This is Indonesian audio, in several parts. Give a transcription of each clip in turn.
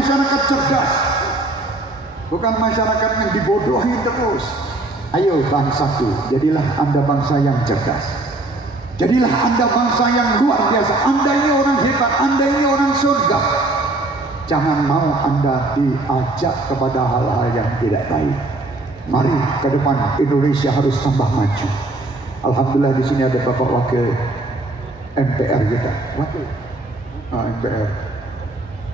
masyarakat cerdas, bukan masyarakat yang dibodohi terus. Ayo bangsaku, jadilah Anda bangsa yang cerdas. Jadilah Anda bangsa yang luar biasa. Anda ini orang hebat, Anda ini orang surga. Jangan mau Anda diajak kepada hal-hal yang tidak baik. Mari ke depan, Indonesia harus tambah maju. Alhamdulillah di sini ada Bapak Wakil MPR kita. Wakil MPR.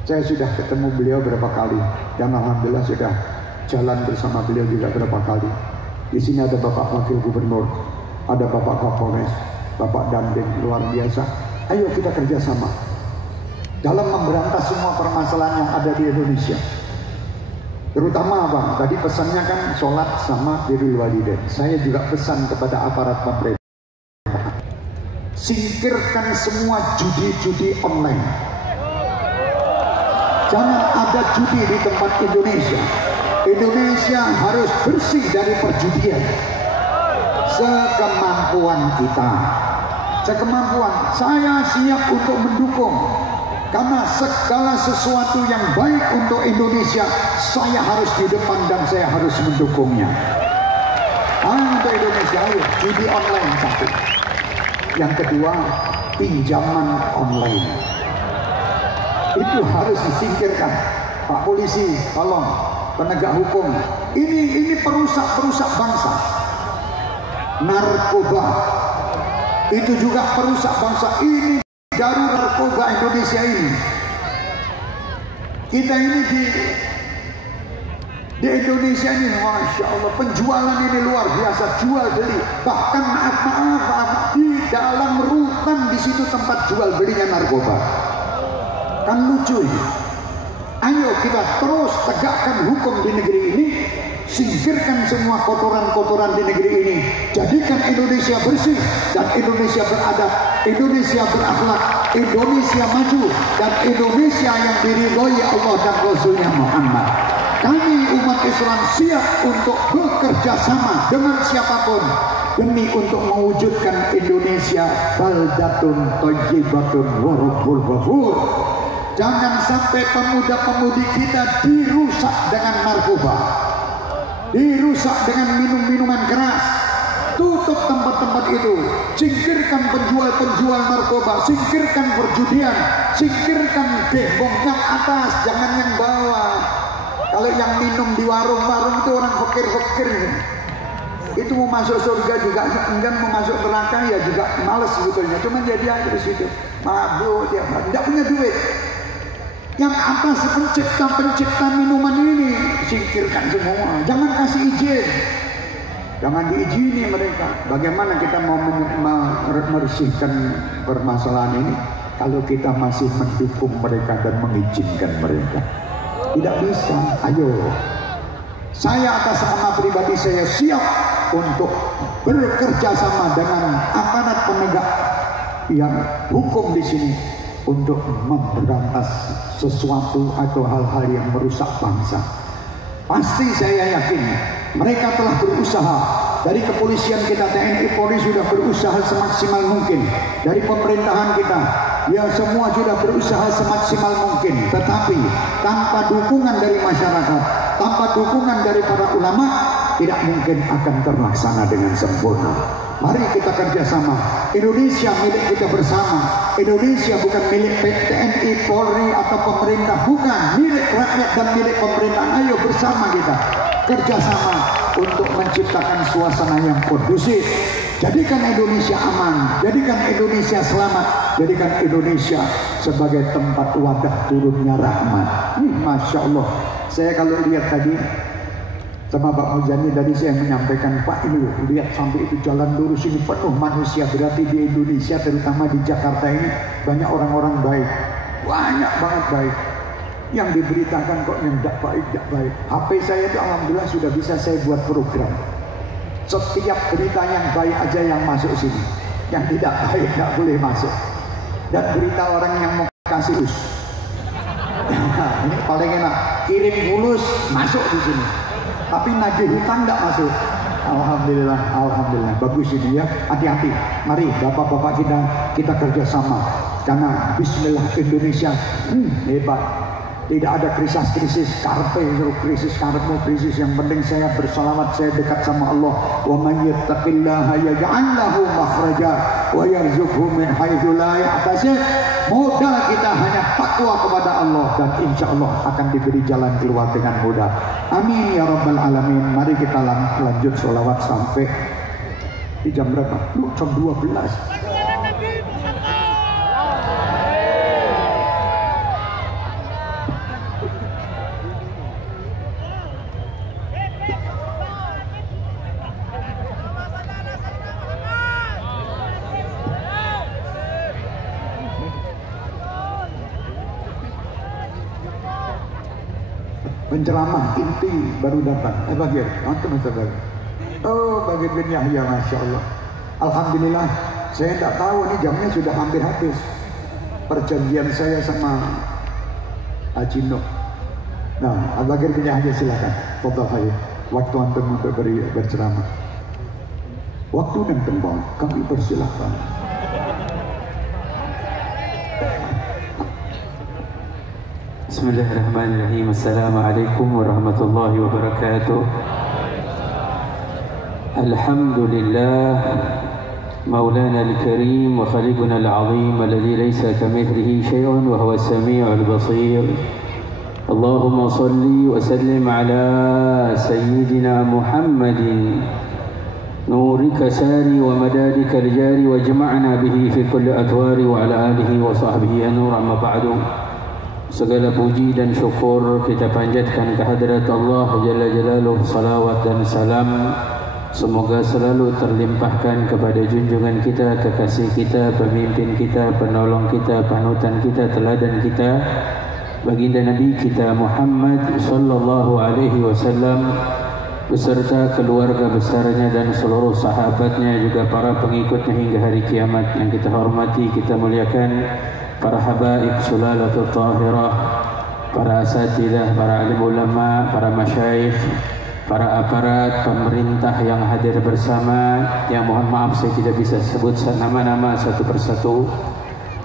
Saya sudah ketemu beliau berapa kali dan alhamdulillah sudah jalan bersama beliau juga berapa kali. Di sini ada Bapak Wakil Gubernur, ada Bapak Kapolres, Bapak Dandim, luar biasa. Ayo kita kerjasama dalam memberantas semua permasalahan yang ada di Indonesia. Terutama Bang, tadi pesannya kan sholat sama birrul walidain. Saya juga pesan kepada aparat pemerintah, singkirkan semua judi-judi online. Jangan ada judi di tempat Indonesia. Indonesia harus bersih dari perjudian. Sekemampuan kita, sekemampuan. Saya siap untuk mendukung. Karena segala sesuatu yang baik untuk Indonesia, saya harus di depan dan saya harus mendukungnya. Untuk Indonesia, ayo judi online satu. Yang kedua, pinjaman online. Itu harus disingkirkan. Pak Polisi, tolong, penegak hukum. Ini perusak bangsa. Narkoba itu juga perusak bangsa. Ini darurat narkoba Indonesia ini. Kita ini di Indonesia ini, masya Allah, penjualan ini luar biasa, jual beli. Bahkan maaf, di dalam rutan di situ tempat jual belinya narkoba. Kan lucu ini. Ayo kita terus tegakkan hukum di negeri ini, singkirkan semua kotoran-kotoran di negeri ini, jadikan Indonesia bersih dan Indonesia beradab, Indonesia berakhlak, Indonesia maju dan Indonesia yang diridhoi Allah dan Rasulnya Muhammad. Kami umat Islam siap untuk bekerja sama dengan siapapun demi untuk mewujudkan Indonesia baldatun thayyibatun wa rabbul ghafur. Jangan sampai pemuda-pemudi kita dirusak dengan narkoba, dirusak dengan minum-minuman keras. Tutup tempat-tempat itu, singkirkan penjual-penjual narkoba, singkirkan perjudian, singkirkan gembong yang atas, jangan yang bawah. Kalau yang minum di warung-warung itu orang fakir-fakir, itu mau masuk surga juga enggan, mau masuk neraka ya juga males sebetulnya. Cuma jadi aja di situ, mabuk dia, tidak punya duit. Yang atas pencipta minuman ini singkirkan semua, jangan kasih izin, jangan diizini mereka. Bagaimana kita mau membersihkan permasalahan ini kalau kita masih mendukung mereka dan mengizinkan mereka? Tidak bisa. Ayo, saya atas nama pribadi saya siap untuk bekerja sama dengan aparat penegak yang hukum di sini untuk memberantas sesuatu atau hal-hal yang merusak bangsa. Pasti saya yakin mereka telah berusaha. Dari kepolisian kita, TNI Polri sudah berusaha semaksimal mungkin. Dari pemerintahan kita, ya semua sudah berusaha semaksimal mungkin. Tetapi tanpa dukungan dari masyarakat, tanpa dukungan dari para ulama, tidak mungkin akan terlaksana dengan sempurna. Mari kita kerjasama. Indonesia milik kita bersama. Indonesia bukan milik TNI, Polri atau pemerintah, bukan, milik rakyat dan milik pemerintahan. Ayo bersama kita kerjasama untuk menciptakan suasana yang kondusif. Jadikan Indonesia aman, jadikan Indonesia selamat, jadikan Indonesia sebagai tempat wadah turunnya rahmat. Masya Allah. Saya kalau lihat tadi sama Pak Muzani tadi, saya menyampaikan, Pak, ini lihat sampai itu jalan lurus ini penuh manusia. Berarti di Indonesia, terutama di Jakarta ini, banyak orang-orang baik, banyak banget baik. Yang diberitakan kok yang tidak baik. HP saya itu alhamdulillah sudah bisa saya buat program. Setiap berita yang baik aja yang masuk sini, yang tidak baik tidak boleh masuk. Dan berita orang yang mau kasih us, ini paling enak, kirim fulus masuk di sini. Tapi nagih hutang tidak masuk. Alhamdulillah, alhamdulillah, bagus ini ya. Hati-hati, mari bapak-bapak kita kerjasama. Karena Bismillah Indonesia hebat. Tidak ada krisis karpe, krisis karepmu, krisis. Yang penting saya bersalawat, saya dekat sama Allah. Wa may yattaqillaha yaj'al lahu makhraja wa yarzuqhu min haitsu la yahtasib. Modal kita hanya takwa kepada Allah dan insya Allah akan diberi jalan keluar dengan mudah. Amin ya rabbal alamin. Mari kita lanjut sholawat sampai di jam berapa? Jam 12. Penceramah inti baru datang. Bagir, antum saudara. Oh, Bagir bin Yahya, masya Allah. Alhamdulillah, saya tidak tahu ini jamnya sudah hampir habis. Perjanjian saya sama Haji Nuh. Nah, Bagir bin Yahya silakan. Fadhal hayya. Waktu antum untuk berceramah. Waktu dan tempat kami persilahkan. Bismillahirrahmanirrahim. Assalamualaikum warahmatullahi wabarakatuh. Alhamdulillah Maulana al-Karim wa Khaliquna al-Azim alladhi laysa kamithlihi shay'un wa huwa as-sami'ul basir. Allahumma salli wa sallim ala sayyidina Muhammadin nurika sari wa madadika al-jari wa jama'na bihi fi kulli atwari wa ala alihi wa sahbihi an-nur amma ba'du. Segala puji dan syukur kita panjatkan kehadirat Allah Jalla Jalaluh. Salawat dan salam semoga selalu terlimpahkan kepada junjungan kita, kekasih kita, pemimpin kita, penolong kita, panutan kita, teladan kita, baginda Nabi kita Muhammad sallallahu alaihi wasallam beserta keluarga besarnya dan seluruh sahabatnya, juga para pengikutnya hingga hari kiamat. Yang kita hormati, kita muliakan para habaib sulalatul tahirah, para asatidah, para alim ulama, para masyayikh, para aparat pemerintah yang hadir bersama. Yang mohon maaf saya tidak bisa sebut nama-nama satu persatu,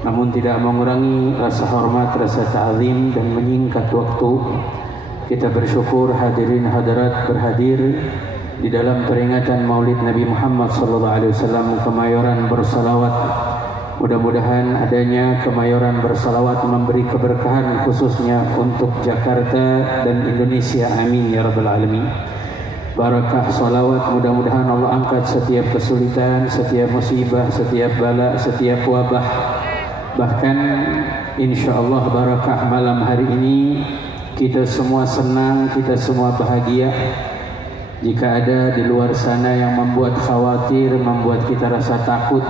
namun tidak mengurangi rasa hormat, rasa ta'zim dan menyingkat waktu. Kita bersyukur hadirin hadirat berhadir di dalam peringatan Maulid Nabi Muhammad SAW, Kemayoran bersalawat. Mudah-mudahan adanya Kemayoran bersalawat memberi keberkahan khususnya untuk Jakarta dan Indonesia. Amin ya rabbal alamin. Barakah salawat, mudah-mudahan Allah angkat setiap kesulitan, setiap musibah, setiap bala, setiap wabah. Bahkan insyaallah barakah malam hari ini kita semua senang, kita semua bahagia. Jika ada di luar sana yang membuat khawatir, membuat kita rasa takut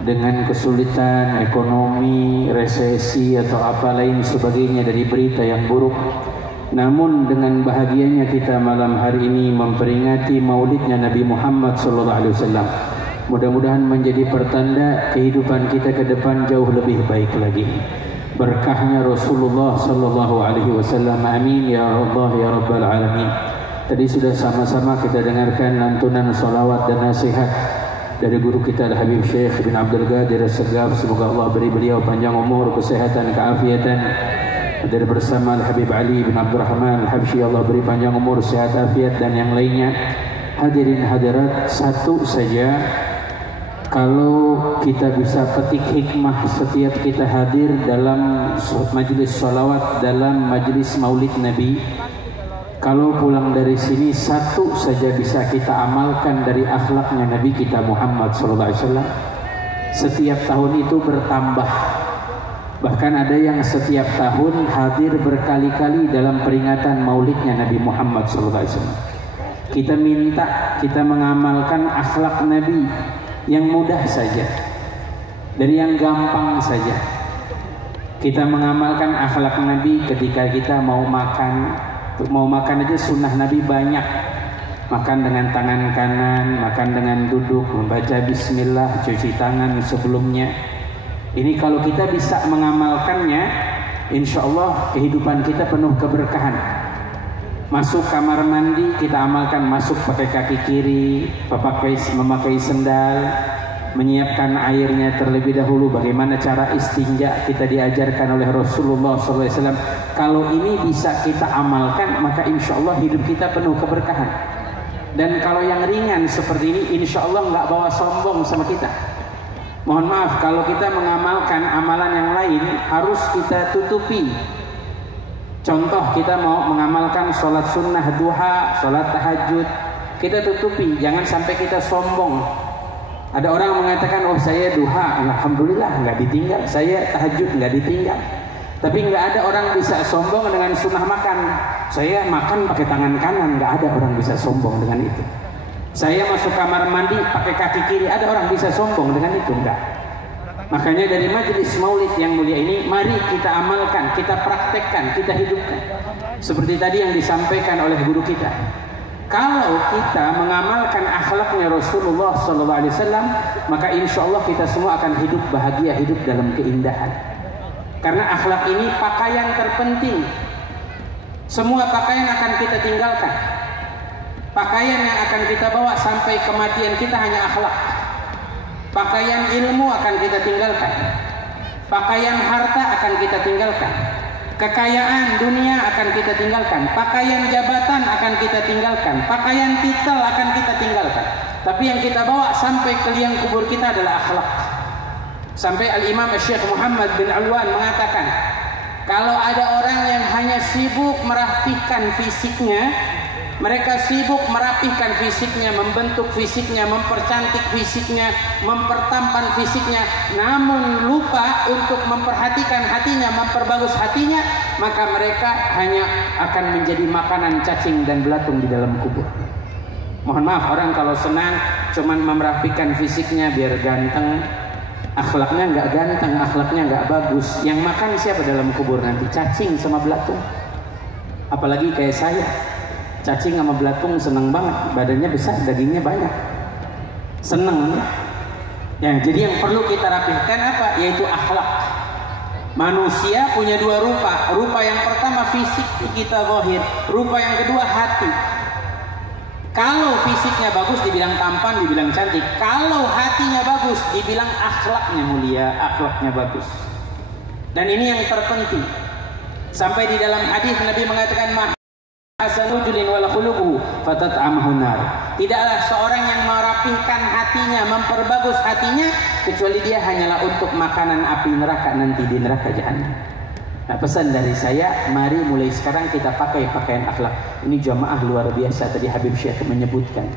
dengan kesulitan ekonomi, resesi atau apa lain sebagainya dari berita yang buruk, namun dengan bahagianya kita malam hari ini memperingati maulidnya Nabi Muhammad SAW. Mudah-mudahan menjadi pertanda kehidupan kita ke depan jauh lebih baik lagi. Berkahnya Rasulullah SAW. Amin ya Allah ya Rabbal Alamin. Tadi sudah sama-sama kita dengarkan lantunan salawat dan nasihat dari guru kita Al-Habib Syekh bin Abdul Qadir As-Segaf. Semoga Allah beri beliau panjang umur, kesehatan, keafiatan. Dari bersama Al-Habib Ali bin Abdul Rahman Al-Habsyi, Allah beri panjang umur, sehat, afiat dan yang lainnya. Hadirin hadirat, satu saja kalau kita bisa petik hikmah setiap kita hadir dalam majlis salawat, dalam majlis maulid Nabi. Kalau pulang dari sini satu saja bisa kita amalkan dari akhlaknya Nabi kita Muhammad SAW, setiap tahun itu bertambah. Bahkan ada yang setiap tahun hadir berkali-kali dalam peringatan maulidnya Nabi Muhammad SAW. Kita minta, kita mengamalkan akhlak Nabi yang mudah saja, dari yang gampang saja. Kita mengamalkan akhlak Nabi ketika kita mau makan. Mau makan aja sunnah Nabi banyak. Makan dengan tangan kanan, makan dengan duduk, membaca bismillah, cuci tangan sebelumnya. Ini kalau kita bisa mengamalkannya, insya Allah kehidupan kita penuh keberkahan. Masuk kamar mandi kita amalkan, masuk pakai kaki kiri, memakai sendal, menyiapkan airnya terlebih dahulu. Bagaimana cara istinja kita diajarkan oleh Rasulullah SAW. Kalau ini bisa kita amalkan, maka insya Allah hidup kita penuh keberkahan. Dan kalau yang ringan seperti ini, insya Allah nggak bawa sombong sama kita. Mohon maaf kalau kita mengamalkan amalan yang lain harus kita tutupi. Contoh, kita mau mengamalkan sholat sunnah duha, sholat tahajud, kita tutupi, jangan sampai kita sombong. Ada orang mengatakan, oh saya duha, alhamdulillah nggak ditinggal, saya tahajud nggak ditinggal. Tapi nggak ada orang bisa sombong dengan sunnah makan. Saya makan pakai tangan kanan, nggak ada orang bisa sombong dengan itu. Saya masuk kamar mandi pakai kaki kiri, ada orang bisa sombong dengan itu? Enggak. Makanya dari majelis maulid yang mulia ini, mari kita amalkan, kita praktekkan, kita hidupkan. Seperti tadi yang disampaikan oleh guru kita. Kalau kita mengamalkan akhlaknya Rasulullah SAW, maka insya Allah kita semua akan hidup bahagia, hidup dalam keindahan. Karena akhlak ini pakaian terpenting. Semua pakaian akan kita tinggalkan. Pakaian yang akan kita bawa sampai kematian kita hanya akhlak. Pakaian ilmu akan kita tinggalkan. Pakaian harta akan kita tinggalkan. Kekayaan dunia akan kita tinggalkan. Pakaian jabatan akan kita tinggalkan. Pakaian titel akan kita tinggalkan. Tapi yang kita bawa sampai ke liang kubur kita adalah akhlak. Sampai Al-Imam Syekh Muhammad bin Alwan mengatakan, kalau ada orang yang hanya sibuk merapikan fisiknya, mereka sibuk merapihkan fisiknya, membentuk fisiknya, mempercantik fisiknya, mempertampan fisiknya, namun lupa untuk memperhatikan hatinya, memperbagus hatinya, maka mereka hanya akan menjadi makanan cacing dan belatung di dalam kubur. Mohon maaf, orang kalau senang cuman merapikan fisiknya biar ganteng, akhlaknya nggak ganteng, akhlaknya nggak bagus, yang makan siapa dalam kubur nanti? Cacing sama belatung. Apalagi kayak saya, cacing sama belatung seneng banget, badannya besar, dagingnya banyak, seneng ya. Jadi yang perlu kita rapihkan apa? Yaitu akhlak. Manusia punya dua rupa. Rupa yang pertama fisik kita zahir, rupa yang kedua hati. Kalau fisiknya bagus dibilang tampan, dibilang cantik. Kalau hatinya bagus dibilang akhlaknya mulia, akhlaknya bagus. Dan ini yang terpenting. Sampai di dalam hadis Nabi mengatakan, tidaklah seorang yang merapihkan hatinya, memperbagus hatinya, kecuali dia hanyalah untuk makanan api neraka nanti di neraka jahanam. Nah, pesan dari saya, mari mulai sekarang kita pakai pakaian akhlak. Ini jamaah luar biasa, tadi Habib Syekh menyebutkan.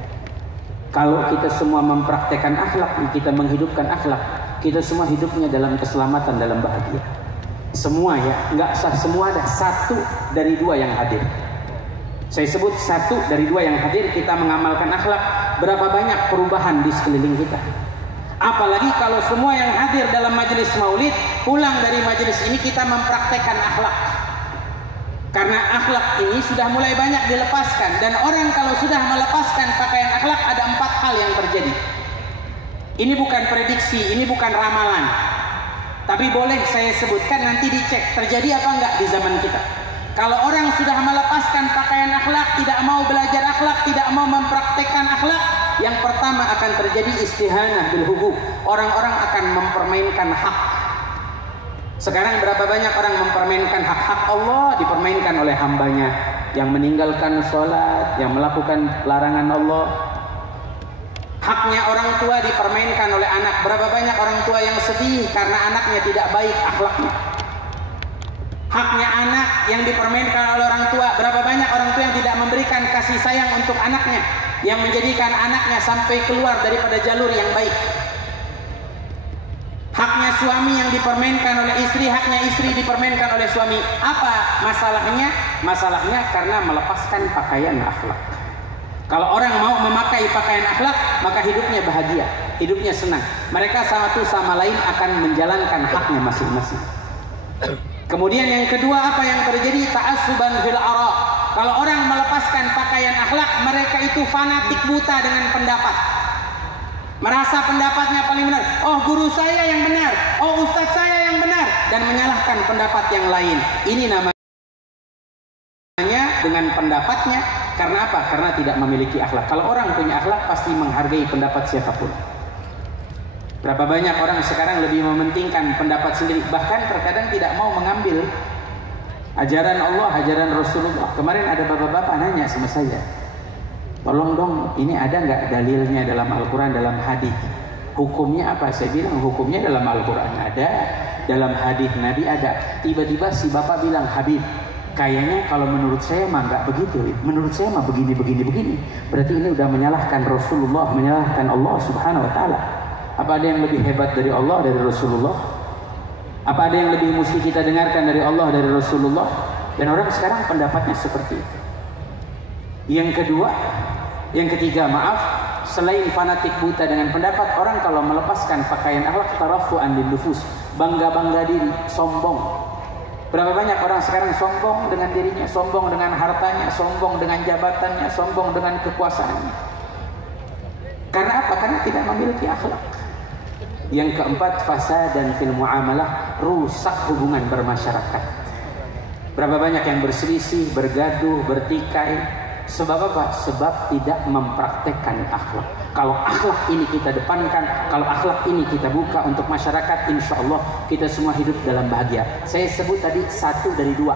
Kalau kita semua mempraktekkan akhlak, kita menghidupkan akhlak, kita semua hidupnya dalam keselamatan, dalam bahagia. Semua ya, nggak sah semua, ada satu dari dua yang hadir. Saya sebut satu dari dua yang hadir, kita mengamalkan akhlak, berapa banyak perubahan di sekeliling kita. Apalagi kalau semua yang hadir dalam majelis maulid, pulang dari majelis ini kita mempraktekkan akhlak. Karena akhlak ini sudah mulai banyak dilepaskan. Dan orang kalau sudah melepaskan pakaian akhlak, ada 4 hal yang terjadi. Ini bukan prediksi, ini bukan ramalan. Tapi boleh saya sebutkan, nanti dicek terjadi apa enggak di zaman kita. Kalau orang sudah melepaskan pakaian akhlak, tidak mau belajar akhlak, tidak mau mempraktekkan akhlak, yang pertama akan terjadi istihanah bil huquq. Orang-orang akan mempermainkan hak. Sekarang berapa banyak orang mempermainkan hak-hak Allah, dipermainkan oleh hambanya, yang meninggalkan sholat, yang melakukan larangan Allah. Haknya orang tua dipermainkan oleh anak. Berapa banyak orang tua yang sedih karena anaknya tidak baik akhlaknya. Haknya anak yang dipermainkan oleh orang tua. Berapa banyak orang tua yang tidak memberikan kasih sayang untuk anaknya, yang menjadikan anaknya sampai keluar daripada jalur yang baik. Haknya suami yang dipermainkan oleh istri, haknya istri dipermainkan oleh suami. Apa masalahnya? Masalahnya karena melepaskan pakaian akhlak. Kalau orang mau memakai pakaian akhlak, maka hidupnya bahagia, hidupnya senang. Mereka satu sama lain akan menjalankan haknya masing-masing. Kemudian yang kedua, apa yang terjadi? Ta'assuban fil ara. Kalau orang melepaskan pakaian akhlak, mereka itu fanatik buta dengan pendapat. Merasa pendapatnya paling benar. Oh, guru saya yang benar. Oh, ustadz saya yang benar. Dan menyalahkan pendapat yang lain. Ini namanya dengan pendapatnya. Karena apa? Karena tidak memiliki akhlak. Kalau orang punya akhlak, pasti menghargai pendapat siapapun. Berapa banyak orang sekarang lebih mementingkan pendapat sendiri, bahkan terkadang tidak mau mengambil Ajaran Allah, ajaran Rasulullah. Kemarin ada bapak-bapak nanya sama saya, tolong dong, ini ada nggak dalilnya dalam Al-Quran, dalam hadis? Hukumnya apa? Saya bilang hukumnya dalam Al-Quran ada, dalam hadis Nabi ada. Tiba-tiba si bapak bilang, Habib, kayaknya kalau menurut saya mah nggak begitu. Menurut saya mah begini. Berarti ini udah menyalahkan Rasulullah, menyalahkan Allah Subhanahu Wa Taala. Apa ada yang lebih hebat dari Allah, dari Rasulullah? Apa ada yang lebih mesti kita dengarkan dari Allah, dari Rasulullah? Dan orang sekarang pendapatnya seperti itu. Yang ketiga, maaf, selain fanatik buta dengan pendapat, orang kalau melepaskan pakaian akhlak tarafu'an lin nufus, bangga-bangga diri, sombong. Berapa banyak orang sekarang sombong dengan dirinya, sombong dengan hartanya, sombong dengan jabatannya, sombong dengan kekuasaannya. Karena apa? Karena tidak memiliki akhlak. Yang keempat, fasadan fil muamalah, rusak hubungan bermasyarakat. Berapa banyak yang berselisih, bergaduh, bertikai. Sebab apa? Sebab tidak mempraktekkan akhlak. Kalau akhlak ini kita depankan, kalau akhlak ini kita buka untuk masyarakat, insya Allah kita semua hidup dalam bahagia. Saya sebut tadi 1 dari 2.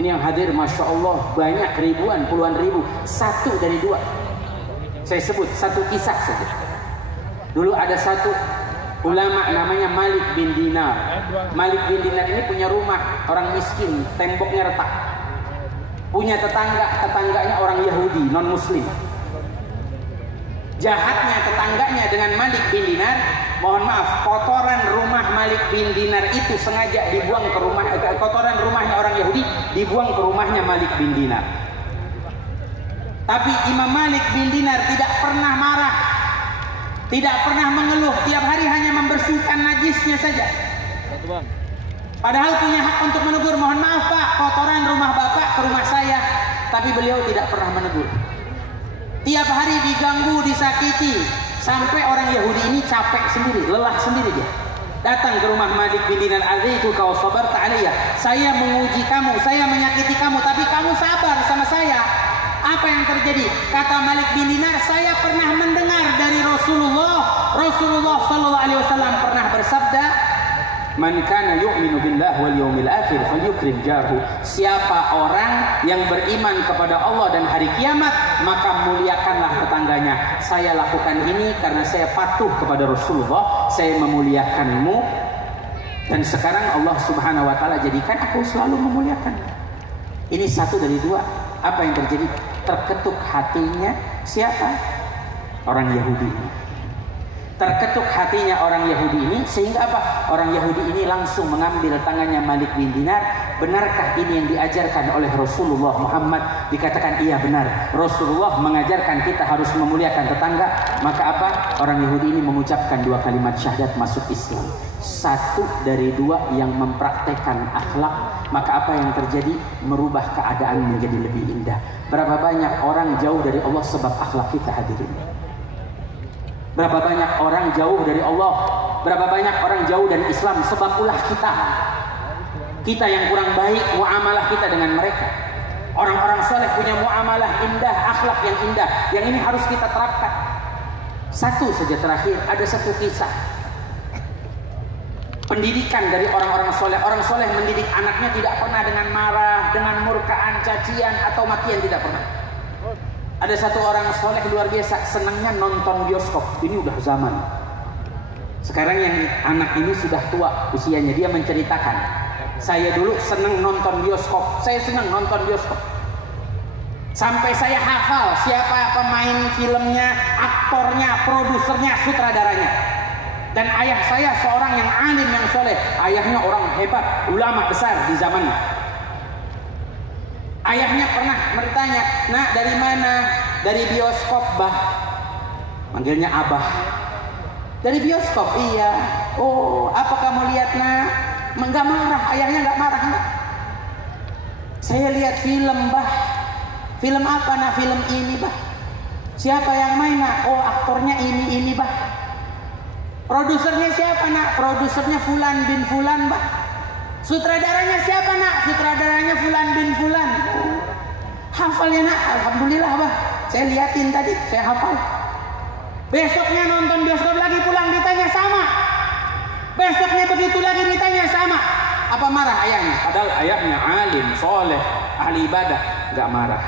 Ini yang hadir, masya Allah, banyak, ribuan, puluhan ribu. 1 dari 2. Saya sebut 1 kisah saja. Dulu ada satu ulama namanya Malik bin Dinar. Malik bin Dinar ini punya rumah orang miskin, temboknya retak. Punya tetangganya orang Yahudi, non muslim. Jahatnya tetangganya dengan Malik bin Dinar, mohon maaf, kotoran rumah Malik bin Dinar itu sengaja dibuang ke rumah, kotoran rumahnya orang Yahudi dibuang ke rumahnya Malik bin Dinar. Tapi Imam Malik bin Dinar tidak pernah marah, tidak pernah mengeluh, tiap hari hanya membersihkan najisnya saja. Padahal punya hak untuk menegur, mohon maaf Pak, kotoran rumah Bapak ke rumah saya. Tapi beliau tidak pernah menegur. Tiap hari diganggu, disakiti, sampai orang Yahudi ini capek sendiri, lelah sendiri dia. Datang ke rumah Malik bin Dinar, "Azaitu kau sabar ta'aliyah." Saya menguji kamu, saya menyakiti kamu, tapi kamu sabar sama saya. Apa yang terjadi? Kata Malik bin Dinar, saya pernah mendengar dari Rasulullah sallallahu alaihi wasallam pernah bersabda, "Man kana yu'minu billah wal yawmil akhir falyukrim jarhu." Siapa orang yang beriman kepada Allah dan hari kiamat, maka muliakanlah tetangganya. Saya lakukan ini karena saya patuh kepada Rasulullah, saya memuliakanmu, dan sekarang Allah Subhanahu wa taala jadikan aku selalu memuliakan. Ini 1 dari 2. Apa yang terjadi? Terketuk hatinya siapa? Orang Yahudi ini. Terketuk hatinya orang Yahudi ini, sehingga apa? Orang Yahudi ini langsung mengambil tangannya Malik bin Dinar. Benarkah ini yang diajarkan oleh Rasulullah Muhammad? Dikatakan iya benar. Rasulullah mengajarkan kita harus memuliakan tetangga. Maka apa? Orang Yahudi ini mengucapkan 2 kalimat syahadat, masuk Islam. 1 dari 2 yang mempraktekkan akhlak. Maka apa yang terjadi? Merubah keadaan menjadi lebih indah. Berapa banyak orang jauh dari Allah sebab akhlak kita hadirin. Berapa banyak orang jauh dari Allah, berapa banyak orang jauh dari Islam sebab ulah kita yang kurang baik muamalah kita dengan mereka. Orang-orang soleh punya muamalah indah, akhlak yang indah, yang ini harus kita terapkan. 1 saja terakhir, ada 1 kisah pendidikan dari orang-orang soleh. Orang soleh mendidik anaknya tidak pernah dengan marah, dengan murkaan, cacian atau makian, tidak pernah. Ada 1 orang soleh luar biasa, senangnya nonton bioskop. Ini udah zaman. Sekarang yang anak ini sudah tua usianya, dia menceritakan, saya dulu senang nonton bioskop, saya senang nonton bioskop. Sampai saya hafal siapa pemain filmnya, aktornya, produsernya, sutradaranya. Dan ayah saya seorang yang alim, yang soleh. Ayahnya orang hebat, ulama besar di zamannya. Ayahnya pernah bertanya, "Nak, dari mana?" "Dari bioskop, Bah." Manggilnya Abah. "Dari bioskop?" "Iya." "Oh, apa kamu lihat, Nak?" Enggak marah, ayahnya enggak marah, Nak. "Saya lihat film, Bah." "Film apa, Nak?" "Film ini, Bah." "Siapa yang main, Nak?" "Oh, aktornya ini, Bah." "Produsernya siapa, Nak?" "Produsernya Fulan bin Fulan, Bah." "Sutradaranya siapa, Nak?" "Sutradaranya Fulan bin Fulan." Hafalnya, Nak. Alhamdulillah, Bah. Saya liatin tadi, saya hafal. Besoknya nonton bioskop lagi, pulang ditanya sama. Besoknya begitu lagi ditanya sama. Apa marah ayahnya? Padahal ayahnya alim, soleh, ahli ibadah, nggak marah.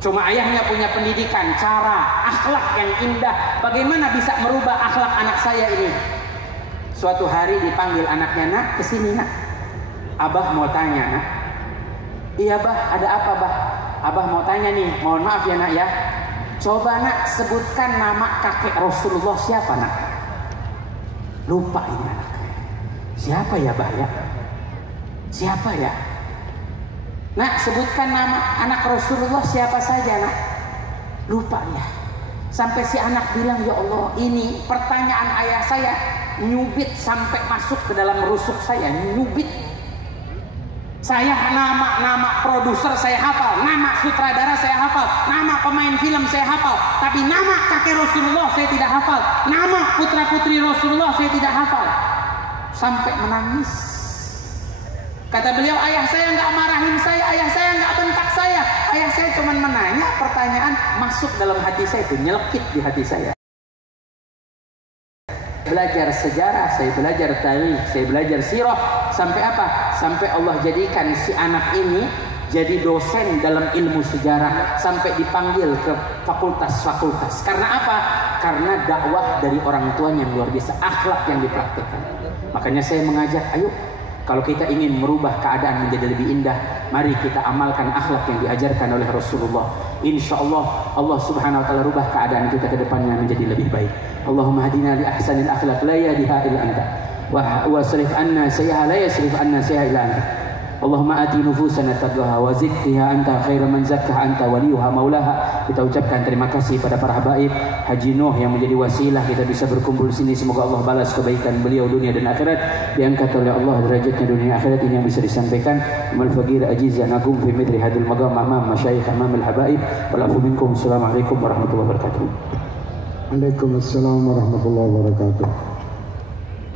Cuma ayahnya punya pendidikan, cara, akhlak yang indah. Bagaimana bisa merubah akhlak anak saya ini? Suatu hari dipanggil anaknya, nak, kesini nak. Abah mau tanya, nak. Iya bah, ada apa bah? Abah mau tanya nih, mohon maaf ya nak ya. Coba nak sebutkan nama kakek Rasulullah siapa nak? Lupa ini anak. Siapa ya bah ya? Siapa ya? Nak, sebutkan nama anak Rasulullah siapa saja nak? Lupa dia. Sampai si anak bilang, ya Allah, ini pertanyaan ayah saya nyubit sampai masuk ke dalam rusuk saya, nyubit. Saya nama produser saya hafal, nama sutradara saya hafal, nama pemain film saya hafal, tapi nama kakek Rasulullah saya tidak hafal, nama putra-putri Rasulullah saya tidak hafal. Sampai menangis. Kata beliau, ayah saya nggak marahin saya, ayah saya nggak bentak saya, ayah saya cuma menanya pertanyaan masuk dalam hati saya, itu nyelekit di hati saya. Belajar sejarah, saya belajar tarikh, saya belajar sirah, sampai apa? Sampai Allah jadikan si anak ini jadi dosen dalam ilmu sejarah, sampai dipanggil ke fakultas-fakultas. Karena apa? Karena dakwah dari orang tuanya yang luar biasa, akhlak yang dipraktikkan. Makanya saya mengajak, ayo kalau kita ingin merubah keadaan menjadi lebih indah, mari kita amalkan akhlak yang diajarkan oleh Rasulullah. Insya Allah, Allah subhanahu wa ta'ala rubah keadaan kita ke depannya menjadi lebih baik. Allahumma hadina li ahsanil akhlaq la yahdiha illa anta wa sarif anna sayyi'a la yasrif anna sayyi'a illa anta. Allahumma ati nufusana taqwaha wa zakkiha anta khairu man zakkaha anta waliyuha maulaha. Kita ucapkan terima kasih pada para habaib Haji Nuh yang menjadi wasilah kita bisa berkumpul di sini. Semoga Allah balas kebaikan beliau dunia dan akhirat, diangkat oleh Allah derajatnya dunia akhirat. Ini yang bisa disampaikan. Amal faqir ajiz yang agung fi mithli hadil maqam amam masyayikh amam al habaib. Wal afu minkum. Assalamualaikum warahmatullahi wabarakatuh. Waalaikumsalam warahmatullahi wabarakatuh.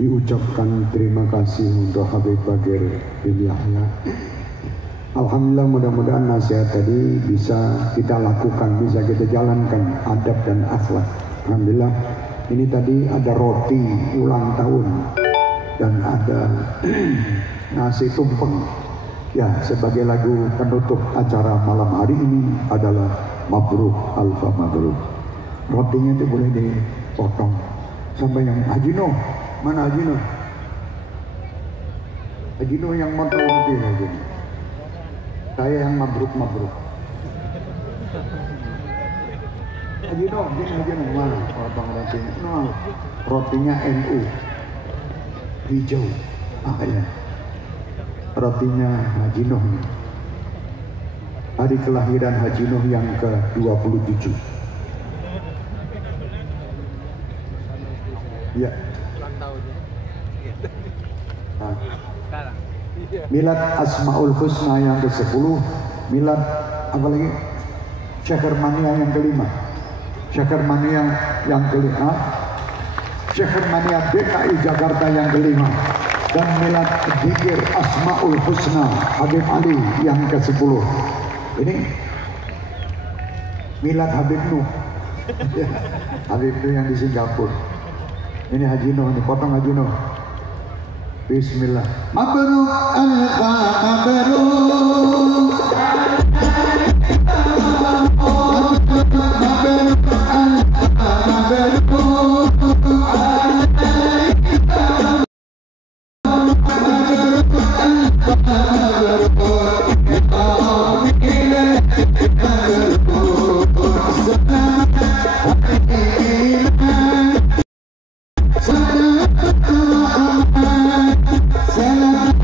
Diucapkan terima kasih untuk Habib Bagir bin Yahya. Alhamdulillah, mudah-mudahan nasihat tadi bisa kita lakukan, bisa kita jalankan adab dan akhlak. Alhamdulillah, ini tadi ada roti ulang tahun dan ada nasi tumpeng. Ya, sebagai lagu penutup acara malam hari ini adalah Mabruk Alfa Mabruk. Rotinya itu boleh dipotong sampai yang Haji Nuh. Mana Haji Nuh? Haji Nuh yang motong roti Haji Nuh. Saya yang mabruk. Haji Nuh, Haji Nuh mana? Potong rotinya. Nah, rotinya NU hijau. Ya. Rotinya Haji Nuh. Hari kelahiran Haji Nuh yang ke-27. Ya. Nah. Milad Asmaul Husna yang ke-10, milad apa lagi? Syahrmania yang ke-5. Syahrmania yang ke-5. Syahrmania DKI Jakarta yang ke-5. Dan milad Dzikir Asmaul Husna Habib Ali yang ke-10. Ini milad Habib Nuh. Habib Nuh yang di Singapura. Ini Haji Nuh, ini potong Haji Nuh. Bismillah. Mabruk alfa mabruk. Mabruk alfa mabruk. Salam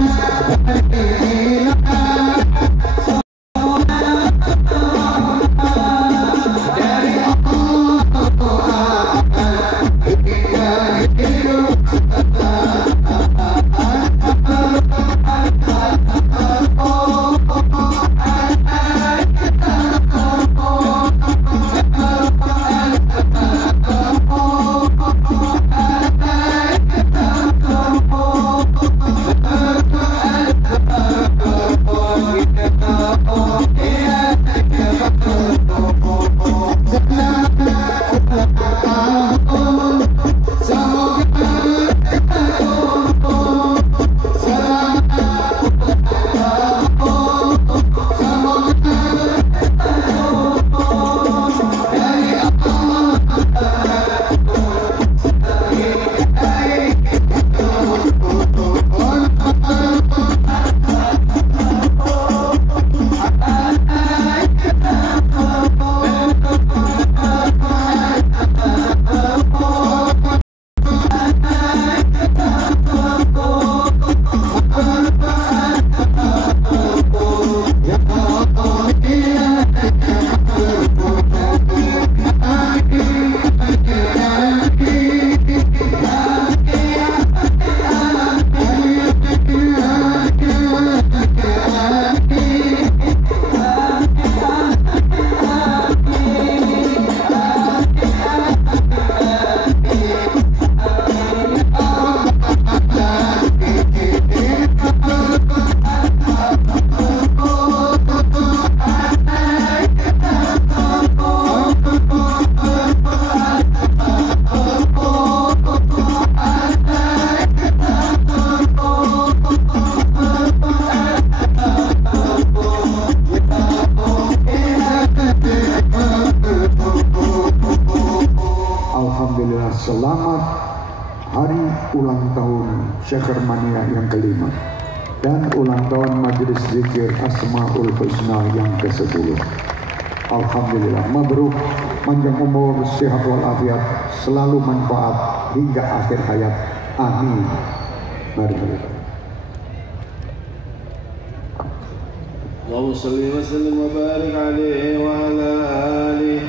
Syekhermania yang kelima, dan ulang tahun Majelis Zikir Asmaul Husna yang ke-10. Alhamdulillah, mabruk, panjang umur, sehat walafiat, selalu manfaat hingga akhir hayat. Amin. Mari. Allahumma salli wa sallim wa barik alaihi wa ala alihi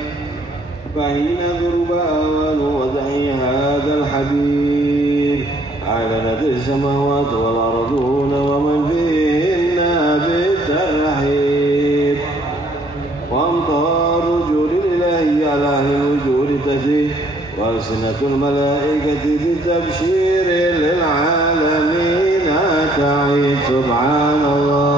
fahina qurban wa da'i hadzal habib ala nadri samawati wal ardun wa man fihinna bitarhib wa amtar rujulillah ala al-wujud tajih wa alsinatul malaikati bitabshir lil alamin ta'id subhanallah